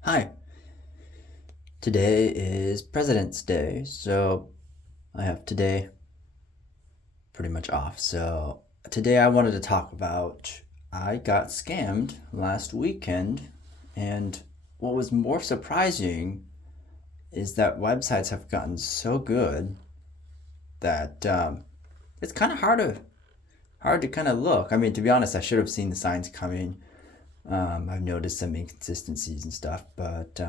Hi, today is President's Day, so I have today pretty much off. So today I wanted to talk about I got scammed last weekend, and what was more surprising is that websites have gotten so good that it's kind of hard to kind of look. I mean, to be honest, I should have seen the signs coming. I've noticed some inconsistencies and stuff, but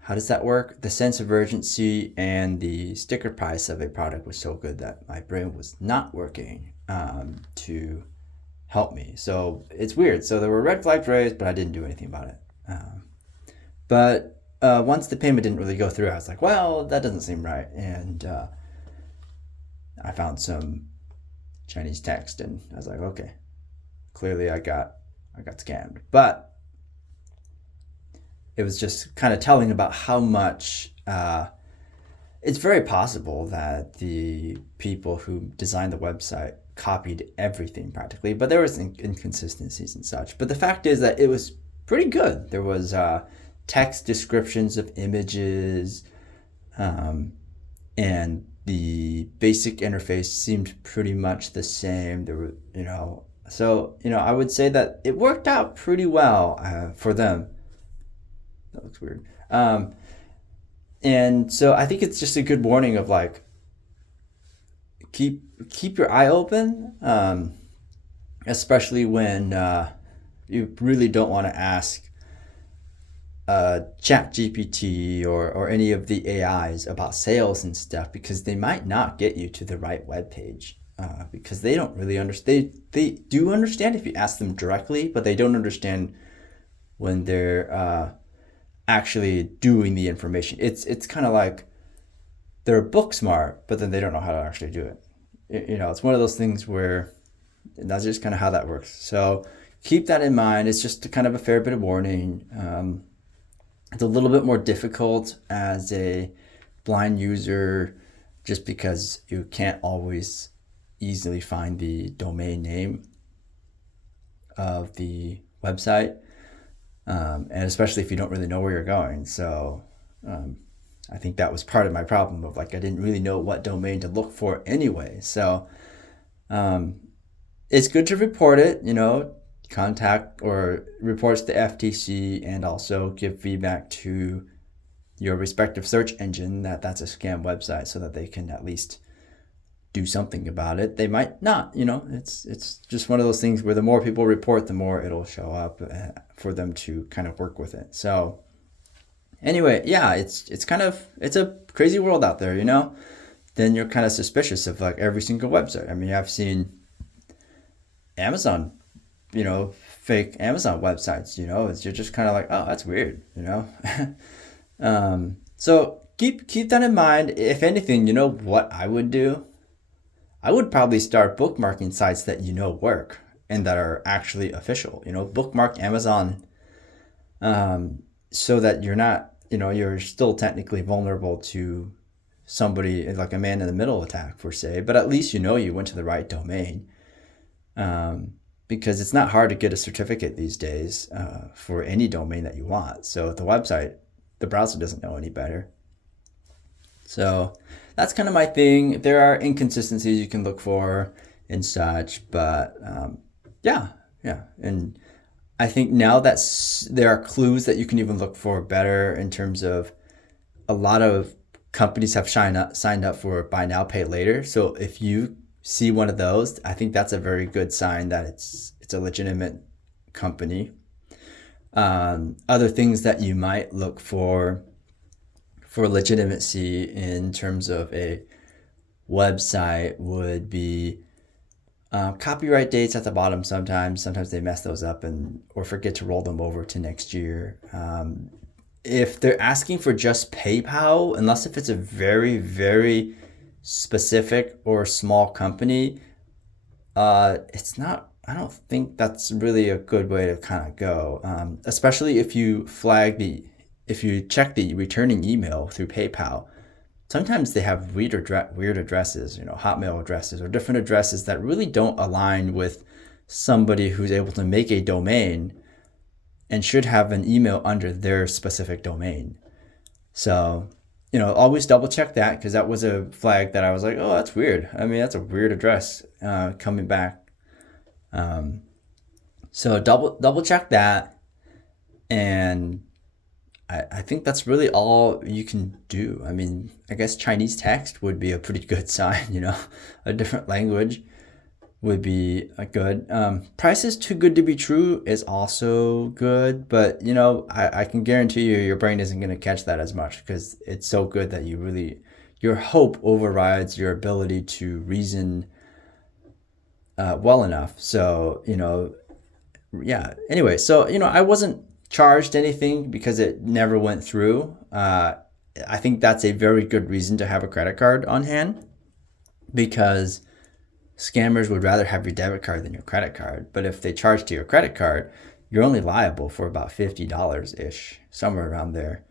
how does that work? The sense of urgency and the sticker price of a product was so good that my brain was not working to help me. So it's weird. So there were red flags raised, but I didn't do anything about it. But once the payment didn't really go through, I was like, well, that doesn't seem right. And I found some Chinese text, and I was like, okay, clearly I got scammed. But it was just kind of telling about how much it's very possible that the people who designed the website copied everything practically, but there was inconsistencies and such. But the fact is that it was pretty good. There was text descriptions of images, and the basic interface seemed pretty much the same. There were, I would say that it worked out pretty well for them. That looks weird. And so I think it's just a good warning of like keep your eye open, especially when you really don't want to ask Chat GPT or any of the AIs about sales and stuff, because they might not get you to the right web page, because they don't really understand. They do understand if you ask them directly, but they don't understand when they're actually doing the information. It's kind of like they're book smart, but then they don't know how to actually do it. It's one of those things where that's just kind of how that works. So keep that in mind. It's just kind of a fair bit of warning. It's a little bit more difficult as a blind user, just because you can't always easily find the domain name of the website, and especially if you don't really know where you're going. So I think that was part of my problem of like I didn't really know what domain to look for anyway. So it's good to report it, contact or reports to FTC, and also give feedback to your respective search engine that that's a scam website, so that they can at least do something about it. They might not, it's just one of those things where the more people report, the more it'll show up for them to kind of work with it. So anyway, yeah, it's a crazy world out there, Then you're kind of suspicious of like every single website. I mean, I've seen Amazon, fake Amazon websites, you're just kind of like, oh, that's weird, So keep that in mind. If anything, what I would do? I would probably start bookmarking sites that work and that are actually official. Bookmark Amazon, so that you're not, you're still technically vulnerable to somebody like a man in the middle attack, per se, but at least you went to the right domain. Because it's not hard to get a certificate these days for any domain that you want. So the browser doesn't know any better. So that's kind of my thing. There are inconsistencies you can look for and such, but yeah. And I think now that there are clues that you can even look for better, in terms of a lot of companies have signed up for buy now, pay later. So if you see one of those, I think that's a very good sign that it's a legitimate company. Other things that you might look for legitimacy in terms of a website would be copyright dates at the bottom. Sometimes they mess those up or forget to roll them over to next year. If they're asking for just PayPal, unless if it's a very, very specific or small company, it's not. I don't think that's really a good way to kind of go, especially if you check the returning email through PayPal. Sometimes they have weird addresses, Hotmail addresses or different addresses that really don't align with somebody who's able to make a domain and should have an email under their specific domain. So, always double check that, because that was a flag that I was like, oh, that's weird. I mean, that's a weird address coming back. So double check that, and I think that's really all you can do. I mean, I guess Chinese text would be a pretty good sign, a different language would be a good. Price is too good to be true is also good, but I can guarantee you your brain isn't going to catch that as much, because it's so good that your hope overrides your ability to reason well enough. So, yeah. Anyway, so, I wasn't charged anything because it never went through. I think that's a very good reason to have a credit card on hand, because scammers would rather have your debit card than your credit card. But if they charge to your credit card, you're only liable for about $50-ish, somewhere around there.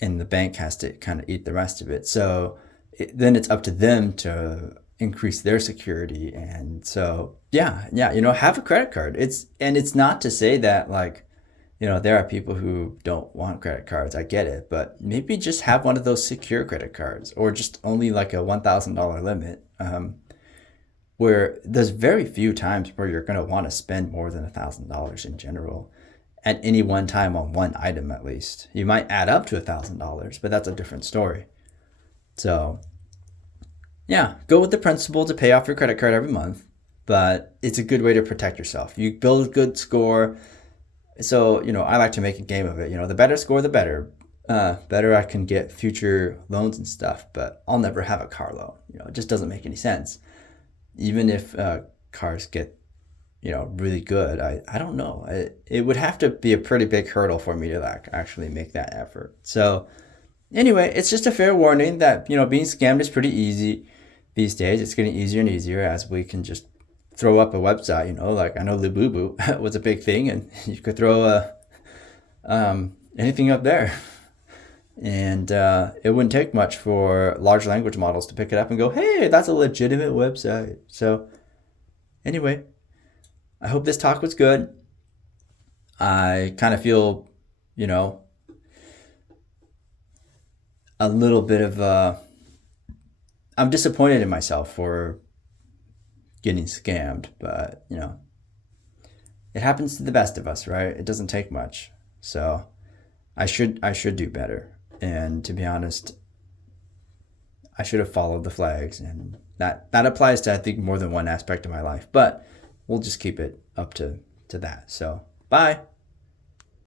And the bank has to kind of eat the rest of it. So then it's up to them to increase their security. And so, yeah, have a credit card. It's not to say that, like, there are people who don't want credit cards. I get it. But maybe just have one of those secure credit cards, or just only like a $1,000 limit. Where there's very few times where you're going to want to spend more than $1,000 in general at any one time on one item, at least. You might add up to $1,000, but that's a different story. So, yeah, go with the principle to pay off your credit card every month, but it's a good way to protect yourself. You build a good score. So, I like to make a game of it. The better score, the better. Better I can get future loans and stuff, but I'll never have a car loan. It just doesn't make any sense. Even if cars get, really good, I don't know. It would have to be a pretty big hurdle for me to like actually make that effort. So anyway, it's just a fair warning that, being scammed is pretty easy these days. It's getting easier and easier as we can just throw up a website, like I know Labubu was a big thing, and you could throw anything up there. And it wouldn't take much for large language models to pick it up and go, hey, that's a legitimate website. So anyway, I hope this talk was good. I kind of feel, a little bit of, I'm disappointed in myself for getting scammed, but, it happens to the best of us, right? It doesn't take much. So I should do better. And to be honest, I should have followed the flags, and that applies to, I think, more than one aspect of my life, but we'll just keep it up to that. So bye.